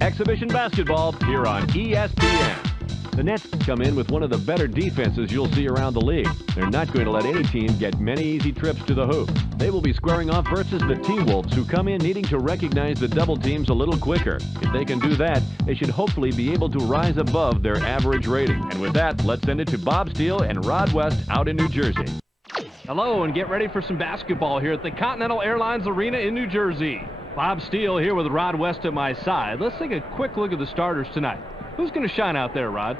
exhibition basketball here on ESPN. The Nets come in with one of the better defenses you'll see around the league. They're not going to let any team get many easy trips to the hoop. They will be squaring off versus the Timberwolves, who come in needing to recognize the double teams a little quicker. If they can do that, they should hopefully be able to rise above their average rating. And with that, let's send it to Bob Steele and Rod West out in New Jersey. Hello, and get ready for some basketball here at the Continental Airlines Arena in New Jersey. Bob Steele here with Rod West at my side. Let's take a quick look at the starters tonight. Who's going to shine out there, Rod?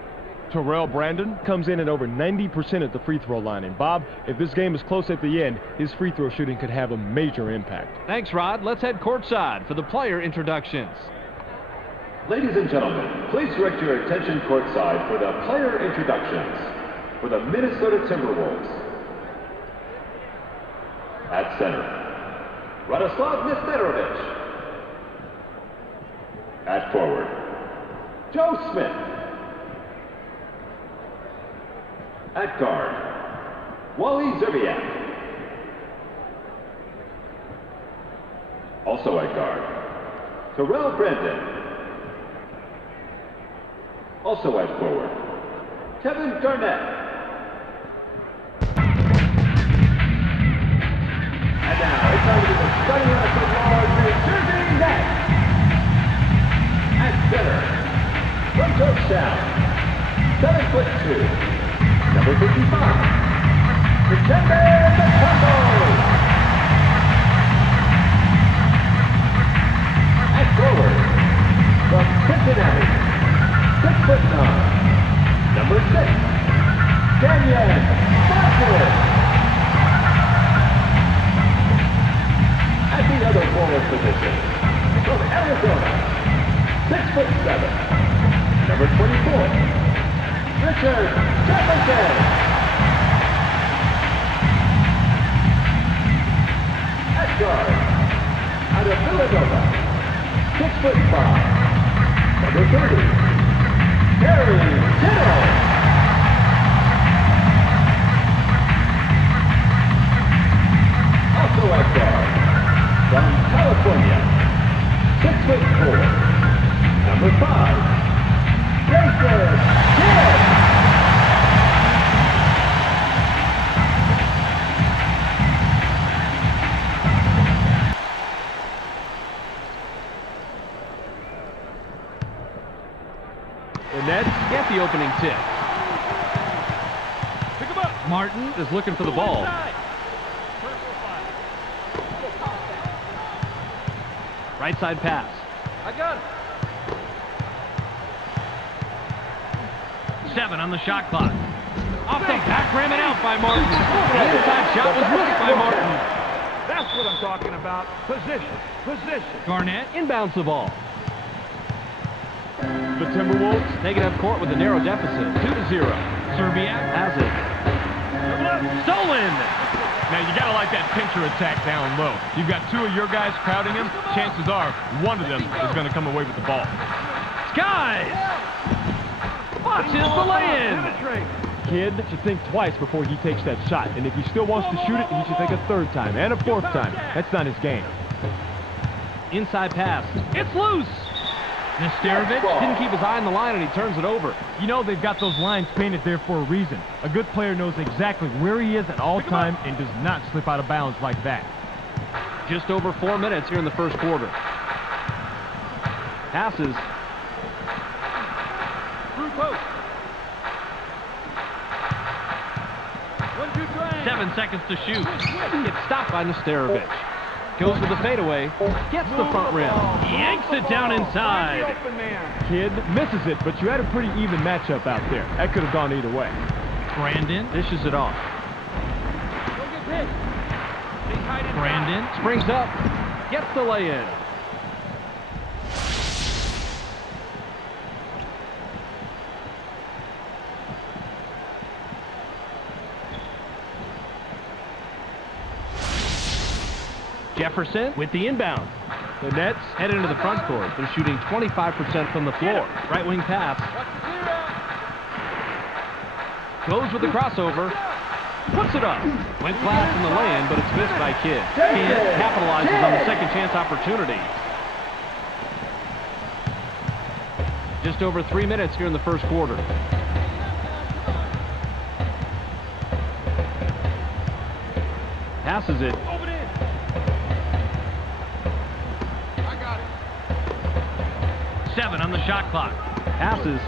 Terrell Brandon comes in at over 90% at the free throw line. And Bob, if this game is close at the end, his free throw shooting could have a major impact. Thanks, Rod. Let's head courtside for the player introductions. Ladies and gentlemen, please direct your attention courtside for the player introductions for the Minnesota Timberwolves. At center, Radoslav Nesterovich. At forward, Joe Smith. At guard, Wally Zerbiak. Also at guard, Terrell Brandon. Also at forward, Kevin Garnett. And now it's time to the starting lineup for our New Jersey Nets. At center, from Georgetown, 7'2", number 55, Nintendo GameCube. At forward, from Cincinnati, 6'9", number 6, Daniel Martin. At the other forward position, from Arizona, 6'7", number 24, Richard Jefferson. At guard, out of Villanova, 6'5", number 30, Gary Kittle. Also at guard, from California, 6'4", number 5, Jason Kidd. The Nets get the opening tip. Pick him up. Martin is looking for the ball. Right side pass. I got it. 7 on the shot clock. Off the back, ram it out by Martin. The inside shot was missed by Martin. That's what I'm talking about. Position. Garnett inbounds the ball. The Timberwolves Take it up court with a narrow deficit, 2-0. Zerbiak has it. Stolen! Now, you got to like that pincher attack down low. You've got 2 of your guys crowding him. Chances are one of them is going to come away with the ball. Skies! Watches the lay-in. Kidd should think twice before he takes that shot. And if he still wants to shoot it, he should think a third time and a fourth time. That's not his game. Inside pass. It's loose! Nesterovich didn't keep his eye on the line, and he turns it over. You know they've got those lines painted there for a reason. A good player knows exactly where he is at all time and does not slip out of bounds like that. Just over 4 minutes here in the first quarter. Passes. Through post. 7 seconds to shoot. It's stopped by Nesterovich. Goes with the fadeaway. Gets the front rim. Yanks it down inside. Kidd misses it, but you had a pretty even matchup out there. That could have gone either way. Brandon dishes it off. Brandon springs up. Gets the lay-in. Jefferson with the inbound. The Nets head into the front court. They're shooting 25% from the floor. Right wing pass. Goes with the crossover. Puts it up. Went flat from the lane, but it's missed by Kidd. Kidd capitalizes on the second chance opportunity. Just over 3 minutes here in the first quarter. Passes it. I got it. 7 on the shot clock. Passes.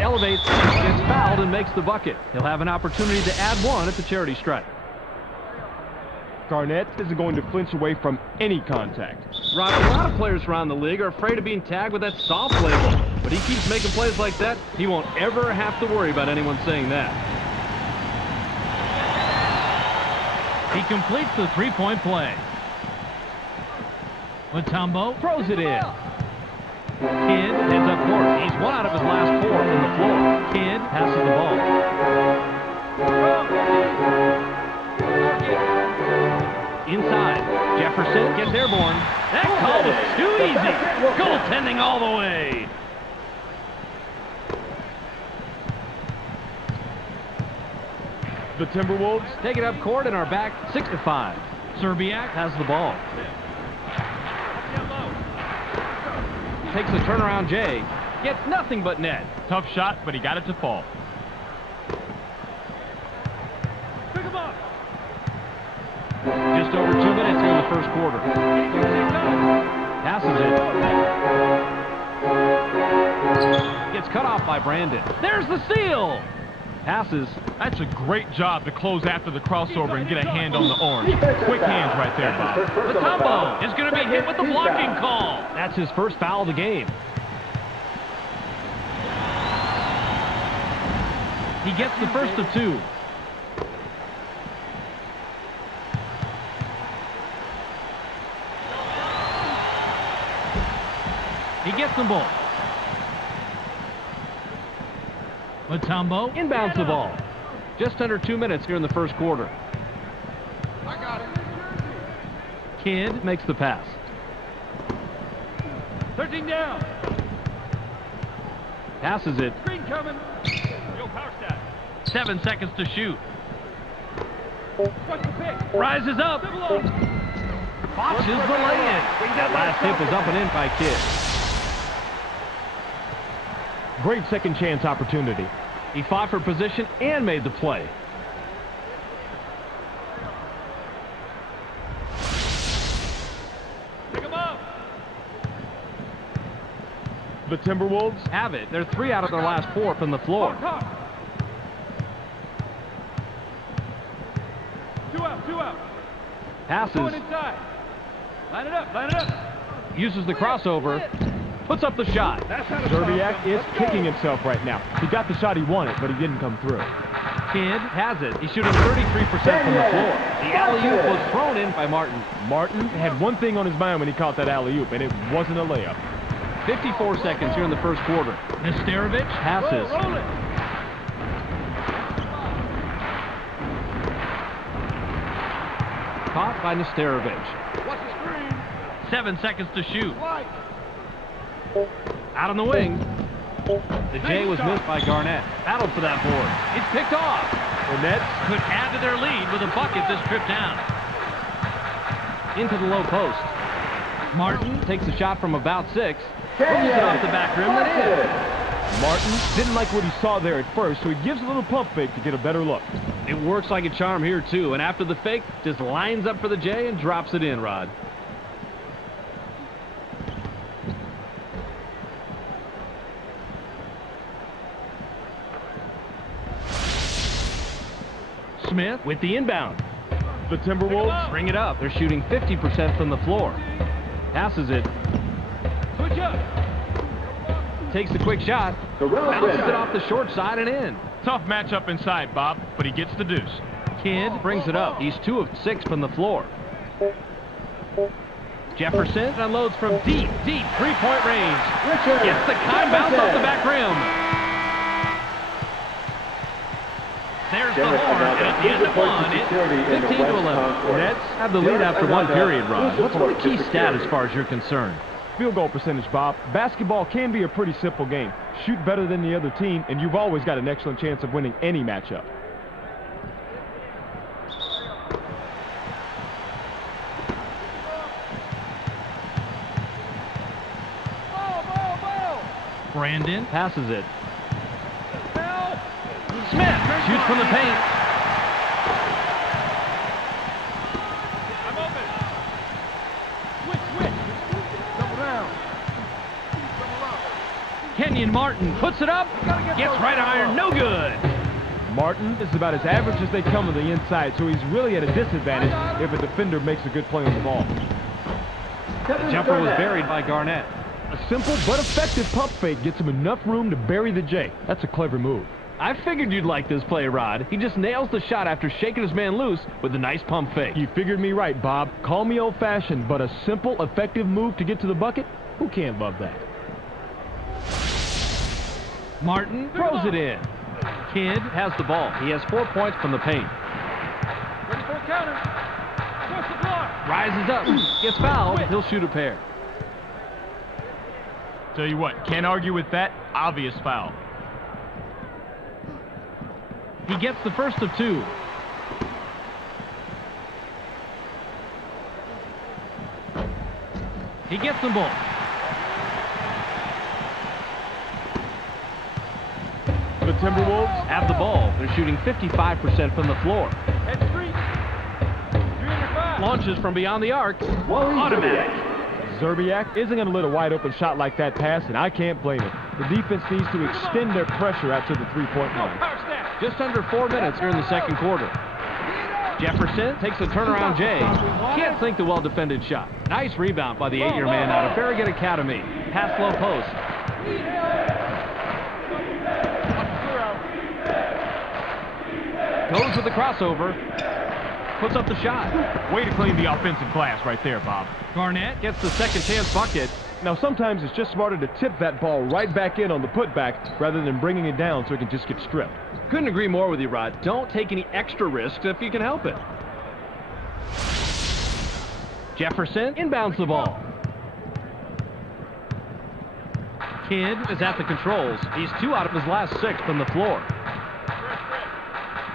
Elevates, gets fouled, and makes the bucket. He'll have an opportunity to add one at the charity stripe. Garnett isn't going to flinch away from any contact. Rod, a lot of players around the league are afraid of being tagged with that soft label. But he keeps making plays like that, he won't ever have to worry about anyone saying that. He completes the three-point play. Matumbo throws it in. Kidd heads up court. He's 1 out of his last 4 from the floor. Kidd passes the ball. Inside, Jefferson gets airborne. That call was too easy. Goaltending all the way. The Timberwolves take it up court and are back 6-5. Serbiak has the ball. Takes a turnaround J. Gets nothing but net. Tough shot, but he got it to fall. Pick him up. Just over 2 minutes here in the first quarter. Passes it. Gets cut off by Brandon. There's the steal. Passes. That's a great job to close after the crossover and get a hand on the orange. Quick hands right there, Bob. Matumbo is going to be hit with the blocking call. That's his first foul of the game. He gets the first of 2. He gets them both. Matumbo inbounds the ball. Just under 2 minutes here in the first quarter. I got it. Kidd makes the pass. 13 down. Passes it. Screen coming. Yo, power stat. 7 seconds to shoot. What's the pick? Rises up. Botches the lay-in. That last hit was up and in by Kidd. great second chance opportunity. He fought for position and made the play. Pick him up. The Timberwolves have it. They're 3 out of their last 4 from the floor. Talk. 2 out, 2 out. Passes. Going inside. Line it up, line it up. Uses the crossover. Puts up the shot. That's how to Zerbiak stop is him. kicking himself right now. He got the shot he wanted, but he didn't come through. Kidd has it. He's shooting 33% from the floor. The alley-oop was thrown in by Martin. Martin had one thing on his mind when he caught that alley-oop, and it wasn't a layup. 54 seconds here in the first quarter. Nesterovic passes. Roll it. Caught by Nesterovic. Watch the screen. 7 seconds to shoot. Light. Out on the wing. The J was missed by Garnett. Battled for that board. It's picked off. The Nets Could add to their lead with a bucket this trip down. Into the low post. Martin takes a shot from about 6. Pulls it off the back rim and in. Martin didn't like what he saw there at first, so he gives a little pump fake to get a better look. It works like a charm here, too. And after the fake, just lines up for the J and drops it in, Rod. Smith with the inbound. The Timberwolves Bring it up. They're shooting 50% from the floor. Passes it. Switch up. Takes the quick shot. Bounces it off the short side and in. Tough matchup inside, Bob, but he gets the deuce. Kidd brings it up. He's 2 of 6 from the floor. Jefferson unloads from deep, three-point range. Gets the kind bounce off the back rim. There's the horn, and at the end of 1, it's 15-11. The Nets Have the lead after 1 period, Rod. What's the key stat as far as you're concerned? field goal percentage, Bob. Basketball can be a pretty simple game. Shoot better than the other team, and you've always got an excellent chance of winning any matchup. Brandon passes it. Smith shoots from the paint. I'm open. Switch. Double down. Double up. Kenyon Martin puts it up. Gets right iron. No good. Martin is about as average as they come on the inside, so he's really at a disadvantage if a defender makes a good play on the ball. The jumper was buried by Garnett. A simple but effective pump fake gets him enough room to bury the J. That's a clever move. I figured you'd like this play, Rod. He just nails the shot after shaking his man loose with a nice pump fake. You figured me right, Bob. Call me old-fashioned, but a simple, effective move to get to the bucket? Who can't love that? Martin throws it in. Kidd has the ball. He has 4 points from the paint. Ready for a counter. What's the block? Rises up. Gets fouled. He'll shoot a pair. Tell you what, can't argue with that. Obvious foul. He gets the first of two. He gets them both. The Timberwolves Have the ball. They're shooting 55% from the floor. Head street. 3 under 5. Launches from beyond the arc. Automatic. Zerbiak isn't going to let a wide-open shot like that pass, and I can't blame it. The defense needs to extend their pressure out to the three-point line. Power snap. Just under 4 minutes here in the second quarter. Jefferson takes a turnaround J. Can't sink the well-defended shot. Nice rebound by the 8-year man out of Farragut Academy. Pass low post. Goes with the crossover. Puts up the shot. Way to clean the offensive glass right there, Bob. Garnett gets the second chance bucket. Now, sometimes it's just smarter to tip that ball right back in on the putback rather than bringing it down so it can just get stripped. Couldn't agree more with you, Rod. Don't take any extra risks if you can help it. Jefferson inbounds the ball. Kidd is at the controls. He's 2 out of his last 6 from the floor.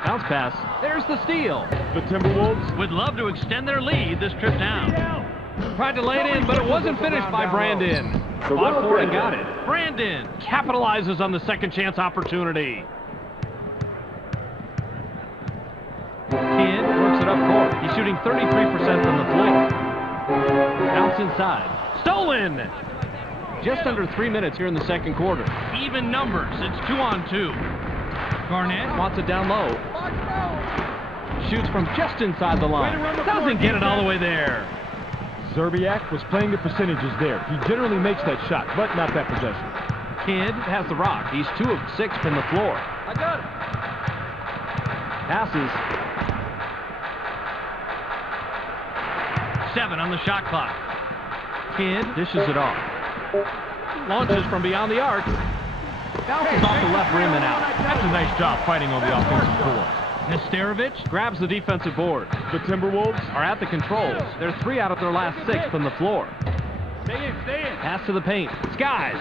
Bounce pass. There's the steal. The Timberwolves Would love to extend their lead this trip down. Tried to lay it in, but it wasn't finished by Brandon. Fought for it and got it. Brandon capitalizes on the second chance opportunity. Kidd works it up court. He's shooting 33% from the floor. Bounce inside. Stolen! Just under 3 minutes here in the second quarter. Even numbers. It's 2-on-2. Garnett wants it down low. Shoots from just inside the line. Doesn't get it all the way there. Zerbiak was playing the percentages there. He generally makes that shot, but not that possession. Kidd has the rock. He's 2 of 6 from the floor. I got it. Passes. 7 on the shot clock. Kidd dishes it off. Launches from beyond the arc. Bounces off the left rim and out. That's a nice job fighting on the offensive board. Nesterovich grabs the defensive board. The Timberwolves Are at the controls. They're 3 out of their last 6 from the floor. Stay in. Pass to the paint. Skies.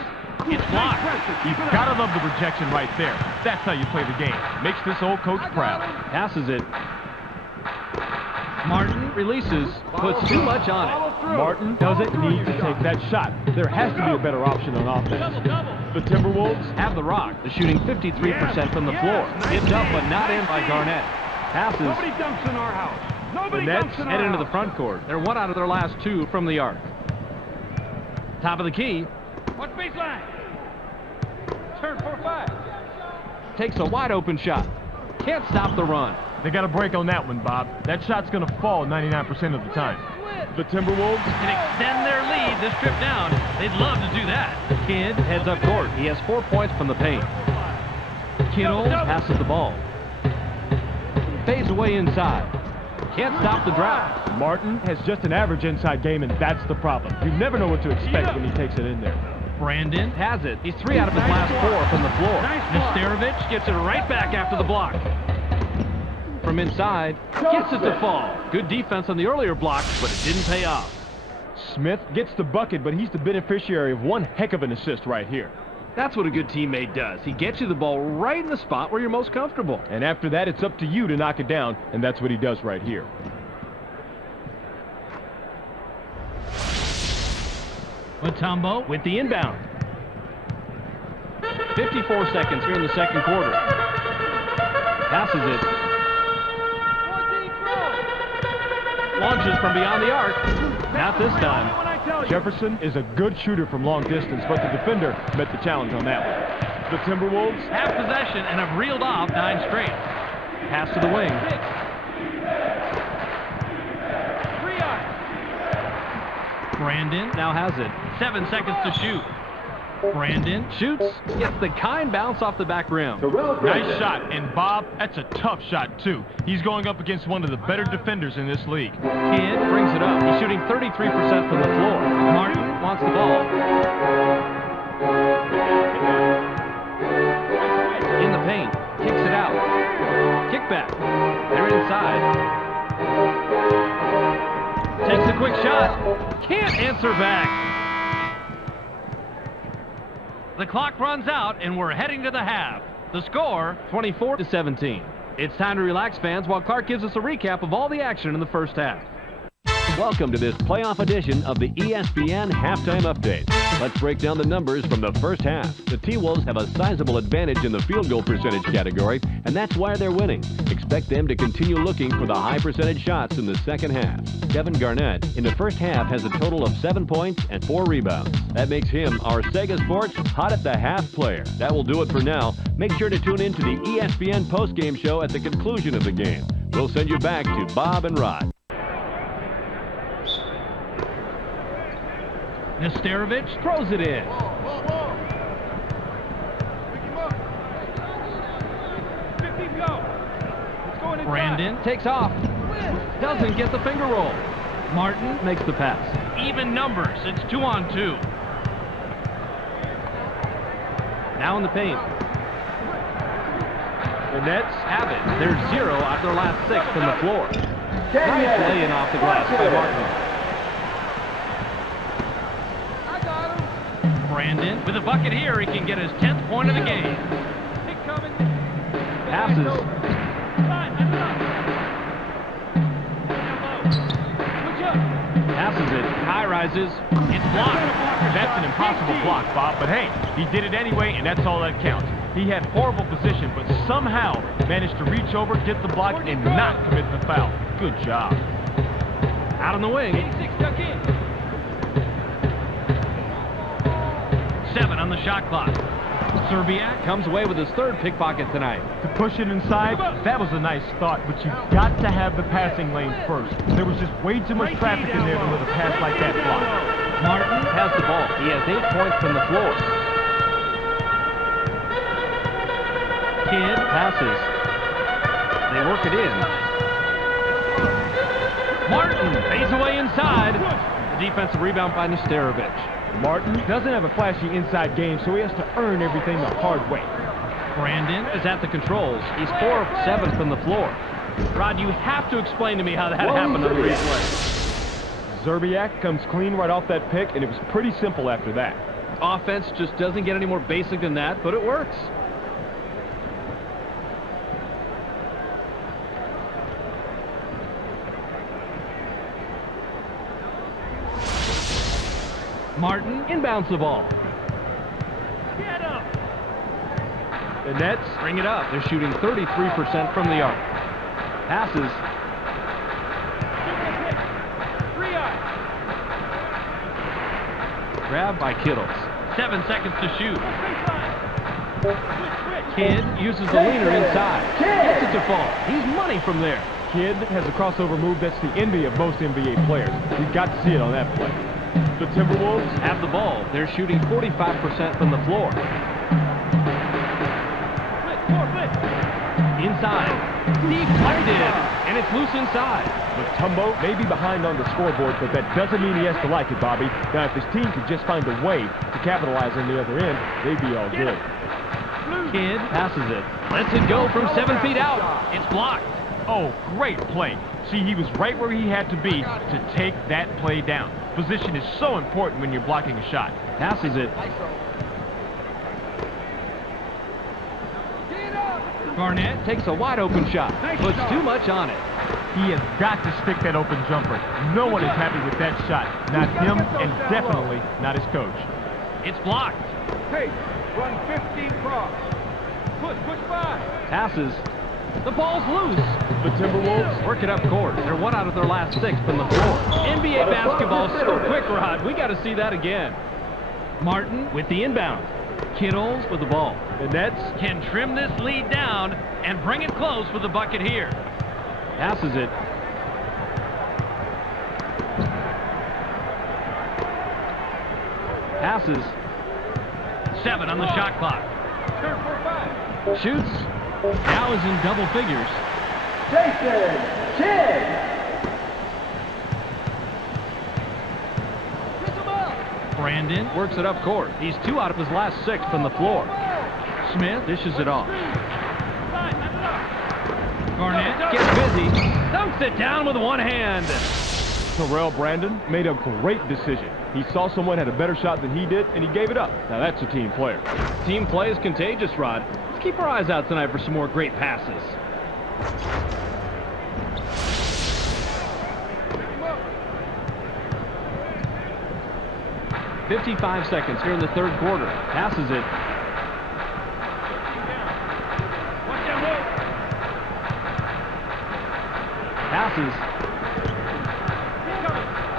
It's blocked. You've got to love the rejection right there. That's how you play the game. Makes this old coach proud. Passes it. Martin releases. Puts too much on it. Martin doesn't need to take that shot. There has to be a better option on offense. The Timberwolves Have the rock. They're shooting 53% from the floor. Tipped up but not in by Garnett. Passes. Nobody dunks in our house. Nobody The Nets dunks in our Head into house. the front court. They're 1 out of their last 2 from the arc. Top of the key. Watch baseline. Turn 4-5. Takes a wide open shot. Can't stop the run. They got a break on that one, Bob. That shot's going to fall 99% of the time. The Timberwolves Can extend their lead this trip down. They'd love to do that. Kidd heads up court. He has 4 points from the paint. Kittle passes the ball. Fades away inside. Can't stop the drive. Martin has just an average inside game, and that's the problem. You never know what to expect when he takes it in there. Brandon has it. He's 3 out of his last 4 from the floor. Nesterovich gets it right back after the block. From inside, gets it to fall. Good defense on the earlier block, but it didn't pay off. Smith gets the bucket, but he's the beneficiary of one heck of an assist right here. That's what a good teammate does. He gets you the ball right in the spot where you're most comfortable. And after that, it's up to you to knock it down, and that's what he does right here. Mutombo with the inbound. 54 seconds here in the second quarter. Passes it. Launches from beyond the arc. Not this time. Jefferson is a good shooter from long distance, but the defender met the challenge on that one. The Timberwolves have possession and have reeled off 9 straight. Pass to the wing. Brandon now has it. 7 seconds to shoot. Brandon shoots, gets the kind bounce off the back rim. Nice shot, and Bob, that's a tough shot too. He's going up against one of the better defenders in this league. Kidd brings it up. He's shooting 33% from the floor. Martin wants the ball. In the paint, kicks it out. Kickback. They're inside. Takes a quick shot. Can't answer back. The clock runs out, and we're heading to the half. The score, 24-17. It's time to relax, fans, while Clark gives us a recap of all the action in the first half. Welcome to this playoff edition of the ESPN Halftime Update. Let's break down the numbers from the first half. The T-Wolves have a sizable advantage in the field goal percentage category, and that's why they're winning. Expect them to continue looking for the high percentage shots in the second half. Kevin Garnett, in the first half, has a total of 7 points and 4 rebounds. That makes him our Sega Sports Hot at the Half player. That will do it for now. Make sure to tune in to the ESPN postgame show at the conclusion of the game. We'll send you back to Bob and Rod. Nesterovic throws it in. Brandon takes off. Doesn't get the finger roll. Martin makes the pass. Even numbers. It's 2-on-2. Now in the paint. The Nets have it. They're 0 out of their last 6 from the floor. Nice lay-in off the glass by Martin. Brandon with a bucket here. He can get his 10th point of the game. Passes. Passes it. High rises. It's blocked. That's an impossible block, Bob, but hey, he did it anyway, and that's all that counts. He had horrible position, but somehow managed to reach over, get the block, and not commit the foul. Good job. Out on the wing. 7 on the shot clock. Serbiak comes away with his 3rd pickpocket tonight. To push it inside, that was a nice thought, but you've got to have the passing lane first. There was just way too much traffic in there to let a pass like that fly. Martin has the ball. He has 8 points from the floor. Kidd passes. They work it in. Martin fades away inside. The defensive rebound by Nesterovic. Martin doesn't have a flashy inside game, so he has to earn everything the hard way. Brandon is at the controls. He's 4 of 7 from the floor. Rod, you have to explain to me how that happened on the replay. Zerbiak comes clean right off that pick, and it was pretty simple after that. Offense just doesn't get any more basic than that, but it works. Martin inbounds the ball. Get up. The Nets bring it up. They're shooting 33% from the arc. Passes. Grabbed by Kittles. 7 seconds to shoot. Kidd uses the leaner inside. Gets it to fall. He's money from there. Kidd has a crossover move that's the envy of most NBA players. You've got to see it on that play. The Timberwolves have the ball. They're shooting 45% from the floor. Inside. Deflected. And it's loose inside. Mutombo may be behind on the scoreboard, but that doesn't mean he has to like it, Bobby. Now, if his team could just find a way to capitalize on the other end, they'd be all good. Kidd passes it. Lets it go from 7 feet out. It's blocked. Oh, great play. See, he was right where he had to be to take that play down. Position is so important when you're blocking a shot. Passes it. Garnett takes a wide open shot. Puts too much on it. He has got to stick that open jumper. No one is happy with that shot. Not him, and definitely not his coach. It's blocked. Hey, run 15 cross. Push by. Passes. The ball's loose. The Timberwolves Work it up court. They're 1 out of their last 6 from the floor. NBA basketball so quick, Rod. We got to see that again. Martin with the inbound. Kittles with the ball. The Nets Can trim this lead down and bring it close with the bucket here. Passes it. Passes. 7 on the shot clock. Turn for 5. Shoots. Now is in double figures. Jason Kidd. Brandon works it up court. He's 2 out of his last 6 from the floor. Smith dishes it off. Garnett gets busy. Dunks it down with one hand. Terrell Brandon made a great decision. He saw someone had a better shot than he did, and he gave it up. Now that's a team player. Team play is contagious, Rod. Let's keep our eyes out tonight for some more great passes. "55 seconds here in the third quarter. Passes it. Passes.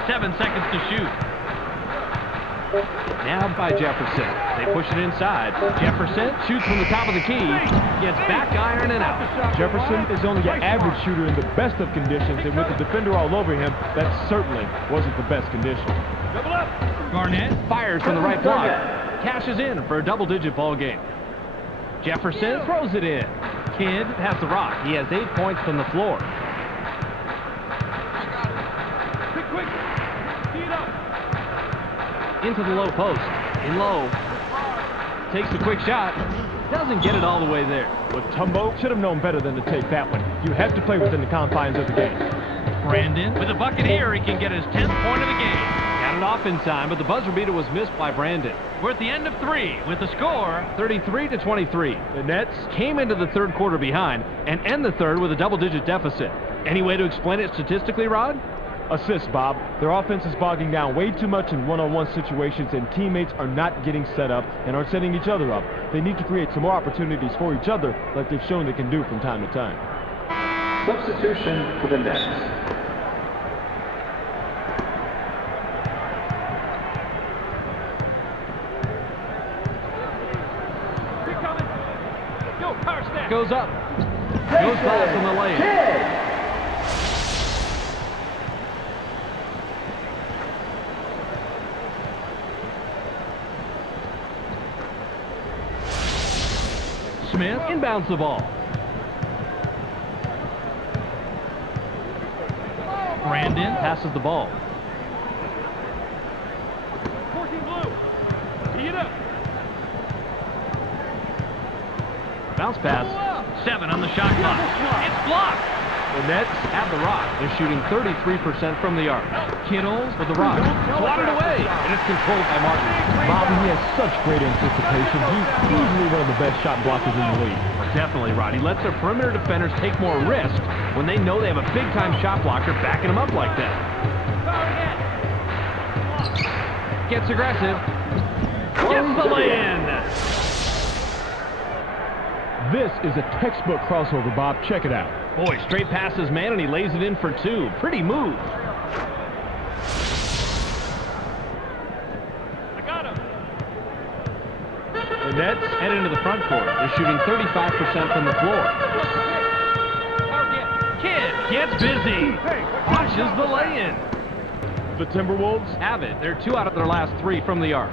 7 seconds to shoot. Nabbed by Jefferson. They push it inside. Jefferson shoots from the top of the key. Gets back iron and out. Jefferson is only an average shooter in the best of conditions, and with the defender all over him, that certainly wasn't the best condition. Garnett fires from the right block. Cashes in for a double-digit ball game. Jefferson throws it in. Kidd has the rock. He has 8 points from the floor. Quick. Speed up. Into the low post. In low. Takes a quick shot. Doesn't get it all the way there. But Tumbo should have known better than to take that one. You have to play within the confines of the game. Brandon with a bucket here. He can get his 10th point of the game. Got it off in time, but the buzzer beater was missed by Brandon. We're at the end of 3 with the score 33-23. The Nets Came into the third quarter behind and end the third with a double-digit deficit. Any way to explain it statistically, Rod? assists, Bob. Their offense is bogging down way too much in one-on-one situations, and teammates are not getting set up and aren't setting each other up. They need to create some more opportunities for each other like they've shown they can do from time to time. Substitution for the Nets. Goes up. Goes fast on the lane. Smith inbounds the ball. Brandon passes the ball. 14 blue. Tee it up. Bounce pass. 7 on the shot clock. It's blocked. The Nets have the rock. They're shooting 33% from the arc. Kittles with the rock. Swatted away. And it's controlled by Martin. Bobby, he has such great anticipation. He's easily one of the best shot blockers in the league. Definitely, Rod. He lets their perimeter defenders take more risk when they know they have a big-time shot blocker backing them up like that. Gets aggressive. Gets the lay-in. This is a textbook crossover, Bob. Check it out. Boy, straight passes, man, and he lays it in for 2. Pretty move. I got him. The Nets head into the front court. They're shooting 35% from the floor. Kidd gets busy. Watches the lay-in. The Timberwolves Have it. They're 2 out of their last 3 from the arc.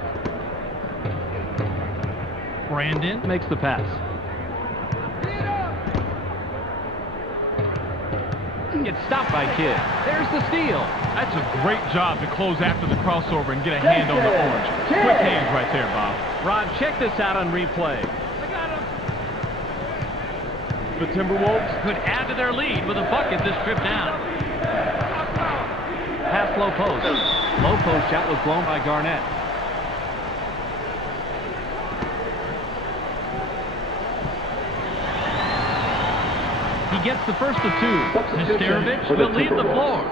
Brandon makes the pass. Gets stopped by Kidd. There's the steal. That's a great job to close after the crossover and get a hand on the orange. Quick hands right there, Bob. Rod, check this out on replay. The Timberwolves Could add to their lead with a bucket this trip down. Pass low post. Low post shot was blown by Garnett. He gets the first of 2. Nesterovic will leave the floor.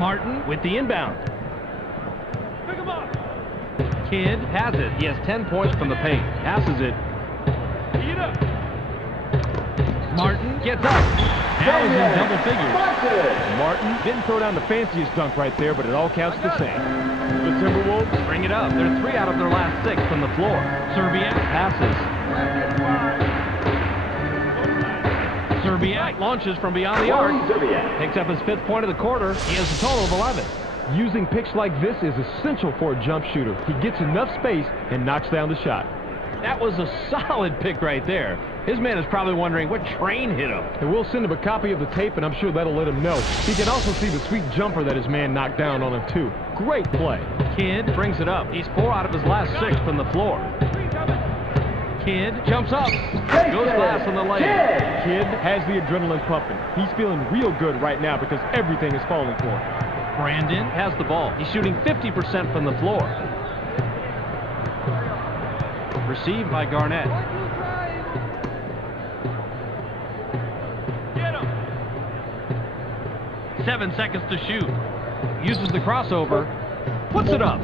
Martin with the inbound. Pick him up. Kidd has it. He has 10 points from the paint. Passes it. Eat up. Martin gets up. Now he's in double figures. Martin didn't throw down the fanciest dunk right there, but it all counts the same. The Timberwolves Bring it up. They're 3 out of their last 6 from the floor. Serbiak passes. Serbiak launches from beyond the arc. Picks up his 5th point of the quarter. He has a total of 11. using picks like this is essential for a jump shooter. He gets enough space and knocks down the shot. That was a solid pick right there. His man is probably wondering what train hit him. And we'll send him a copy of the tape, and I'm sure that'll let him know. He can also see the sweet jumper that his man knocked down on him, too. Great play. Kidd brings it up. He's 4 out of his last 6 from the floor. Kidd jumps up. Goes glass on the layup. Kidd has the adrenaline pumping. He's feeling real good right now because everything is falling for him. Brandon has the ball. He's shooting 50% from the floor. Received by Garnett. Get him. 7 seconds to shoot. Uses the crossover. Puts it up.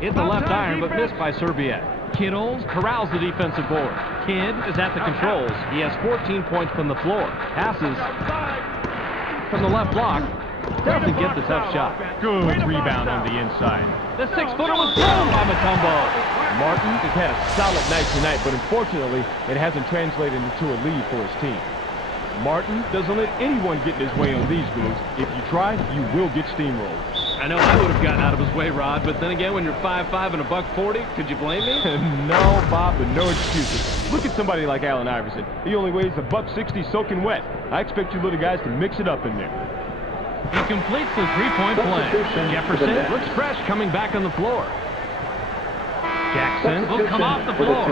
Hit the left iron, but missed by Serbiak. Kittles corrals the defensive board. Kidd is at the controls. He has 14 points from the floor. Passes from the left block. Doesn't get the tough shot. Good rebound on the inside. The 6-footer was blown by Mutombo. Martin has had a solid night tonight, but unfortunately, it hasn't translated into a lead for his team. Martin doesn't let anyone get in his way on these moves. If you try, you will get steamrolled. I know I would have gotten out of his way, Rod, but then again, when you're 5'5" and $140, could you blame me? No, Bob, but no excuses. Look at somebody like Allen Iverson. He only weighs $160 soaking wet. I expect you little guys to mix it up in there. He completes the three-point play. Jefferson looks fresh coming back on the floor. Jackson will come off the floor.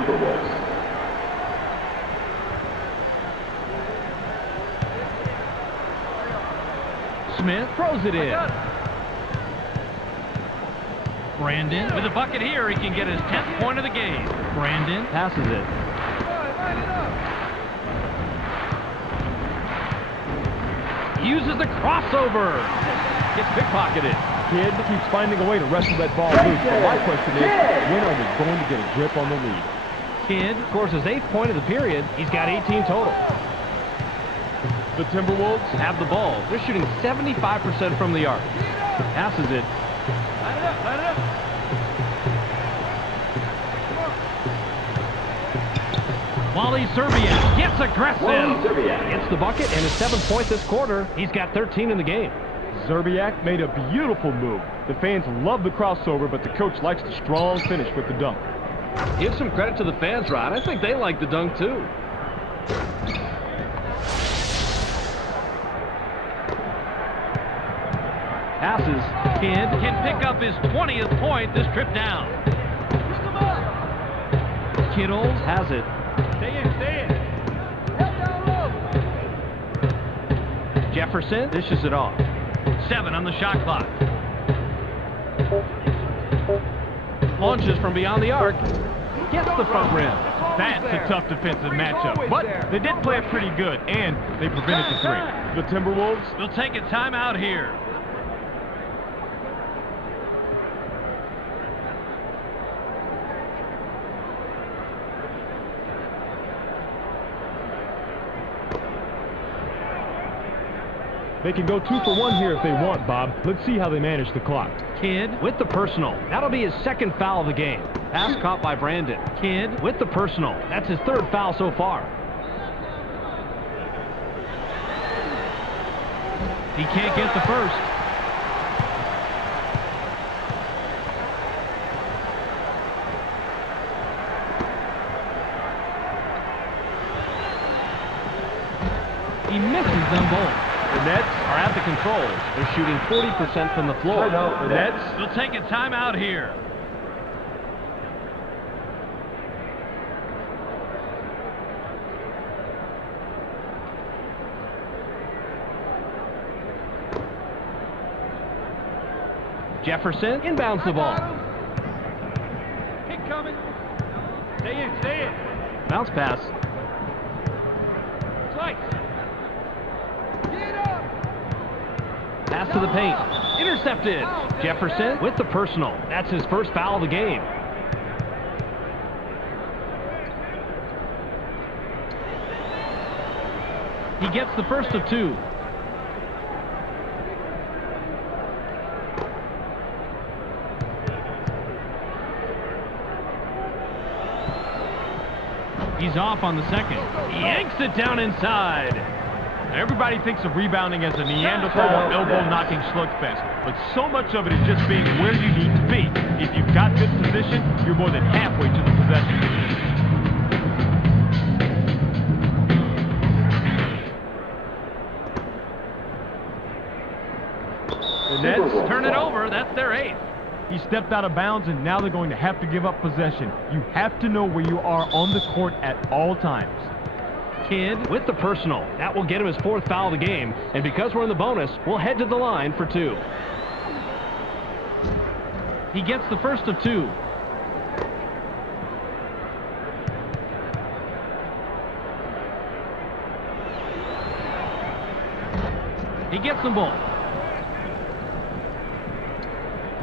Smith throws it in. Brandon with a bucket here. He can get his 10th point of the game. Brandon passes it. Uses the crossover. Gets pickpocketed. Kidd keeps finding a way to wrestle that ball loose. But my question is, when are we going to get a grip on the lead? Kidd scores his 8th point of the period. He's got 18 total. The Timberwolves Have the ball. They're shooting 75% from the arc. Passes it. Line it up, line it up. Wally Serbiak gets aggressive. Gets the bucket and his 7th point this quarter. He's got 13 in the game. Serbiak made a beautiful move. The fans love the crossover, but the coach likes the strong finish with the dunk. Give some credit to the fans, Rod. I think they like the dunk, too. Passes. Kidd can pick up his 20th point this trip down. Kittles has it. Stay in, stay in. Head down low. Jefferson dishes it off. 7 on the shot clock. Launches from beyond the arc. Gets the front rim. That's a tough defensive matchup, but they did play it pretty good, and they prevented the three. The Timberwolves We'll take a timeout here. They can go 2 for 1 here if they want, Bob. Let's see how they manage the clock. Kidd with the personal. That'll be his 2nd foul of the game. Pass caught by Brandon. Kidd with the personal. That's his 3rd foul so far. He can't get the first. He misses them both. The Nets are at the controls. They're shooting 40% from the floor. The Nets will take a timeout here. Jefferson inbounds the ball. Kick coming. Stay in, stay in. Bounce pass. Slice. Get up. Pass to the paint. Intercepted. Jefferson with the personal. That's his first foul of the game. He gets the first of 2. He's off on the second. He yanks it down inside. Everybody thinks of rebounding as a Neanderthal elbow-knocking slugfest, but so much of it is just being where you need to be. If you've got good position, you're more than halfway to the possession. The Nets turn it over. That's their 8th. He stepped out of bounds, and now they're going to have to give up possession. You have to know where you are on the court at all times. Kidd with the personal. That will get him his 4th foul of the game. And because we're in the bonus, we'll head to the line for 2. He gets the first of 2. He gets them both.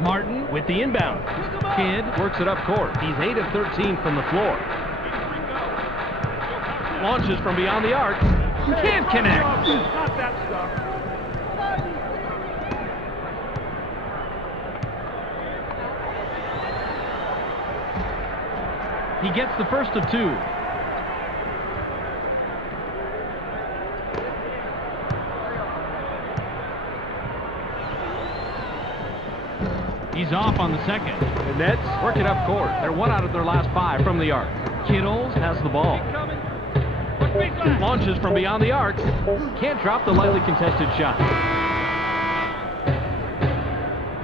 Martin with the inbound. Kidd works it up court. He's 8 of 13 from the floor. Launches from beyond the arc. Can't connect. Not that stuff. He gets the first of 2. He's off on the second. The Nets work it up court. They're 1 out of their last 5 from the arc. Kittles has the ball. Launches from beyond the arc. Can't drop the lightly contested shot.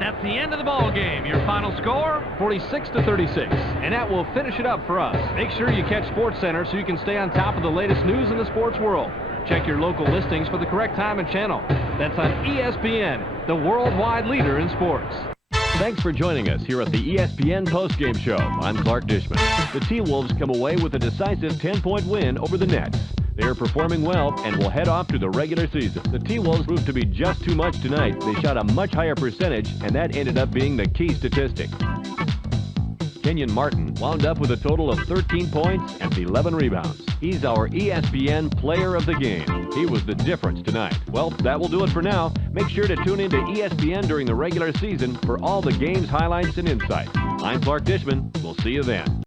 That's the end of the ball game. Your final score, 46-36. And that will finish it up for us. Make sure you catch SportsCenter so you can stay on top of the latest news in the sports world. Check your local listings for the correct time and channel. That's on ESPN, the worldwide leader in sports. Thanks for joining us here at the ESPN Postgame Show. I'm Clark Dishman. The T-Wolves come away with a decisive 10-point win over the Nets. They are performing well and will head off to the regular season. The T-Wolves proved to be just too much tonight. They shot a much higher percentage, and that ended up being the key statistic. Kenyon Martin wound up with a total of 13 points and 11 rebounds. He's our ESPN Player of the Game. He was the difference tonight. Well, that will do it for now. Make sure to tune in to ESPN during the regular season for all the game's highlights and insights. I'm Clark Dishman. We'll see you then.